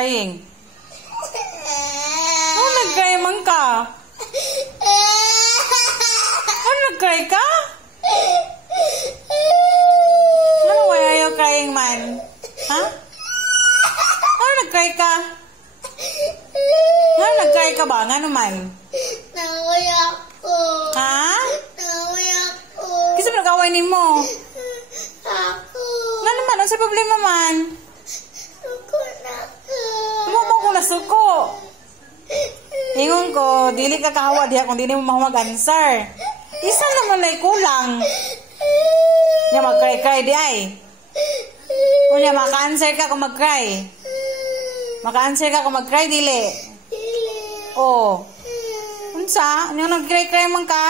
crying? Oh, nag-cry man ka? Oh, nag-cry ka? Ano, why are you crying man? Ha? Oh, nag-cry ka? Ano, nag-cry ka ba? Nga naman? Naway ako. Ha? Naway ako. Kasi nag-away ni mo. Ako. Nga naman, ano sa problema man? Suko na ako. Mama ko na suko. Ingon ko, dili ka kahawa diha kung dili mo mahumag answer. Isa naman ay kulang. Nya mag-cry-cry di ay. Unya, maka-answer ka kung mag-cry. Maka-answer ka kung mag-cry, dili. Oh. Unsa? Ano nag-cry-cry man ka?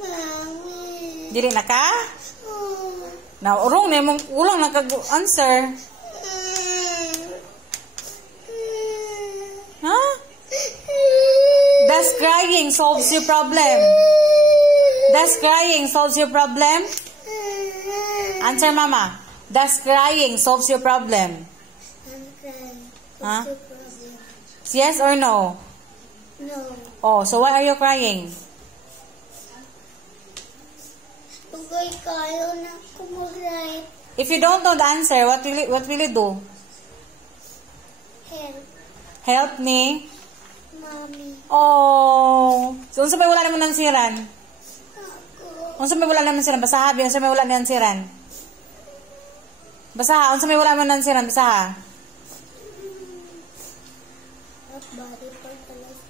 Mami. Dili na ka? Na urong na mong kulang nag-answer. Ha? Does crying solves your problem? Does crying solves your problem? Answer, mama. Does crying solves your problem? Huh? Yes or no? No. Oh, so why are you crying? Tugay kayo na kumulay. If you don't know the answer, what will you do? Help. Help me? Mami. Oh. So, unsa may wala naman ng siran? Ako. Unsa may wala naman siran? Basaha, unsa may wala naman siran? Basaha, unsa may wala naman ng siran? Basaha. What body part allows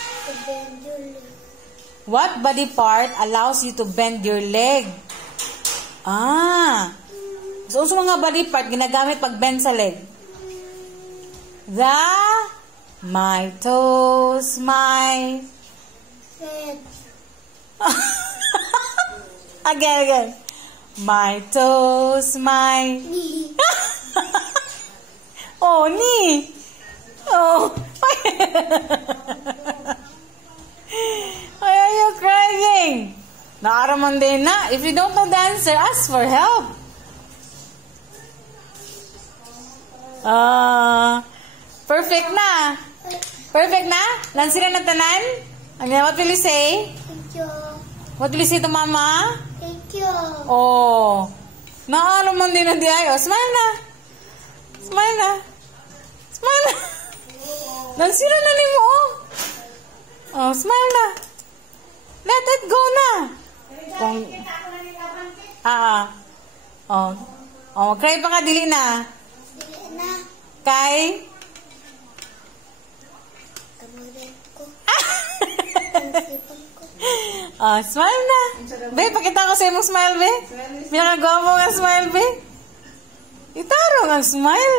you to bend your leg? What body part allows you to bend your leg? Ah. So, unsa mga body part ginagamit pag bend sa leg? My toes, my... Head. Again. My toes, my... Knee. Oh, knee. Oh. Why are you crying? Naaraman din na. If you don't know the answer, ask for help. Perfect na. Perfect na? Lansira na tanan? What will you say? Thank you. What will you say to mama? Thank you. Oh. Naaraman din na di ay. Oh, smile na. Smile na. Smile na. Lansira na ni mo. Oh, smile na. Let it go na. Kung... Oh, cry pa ka, dili na. Dili na. Kay? Kamulit ko. Kamusipan ko. Oh, smile na. Be, pakita ko sa imong smile, be. Pinakagawa mo nga smile, be. Itaro nga smile.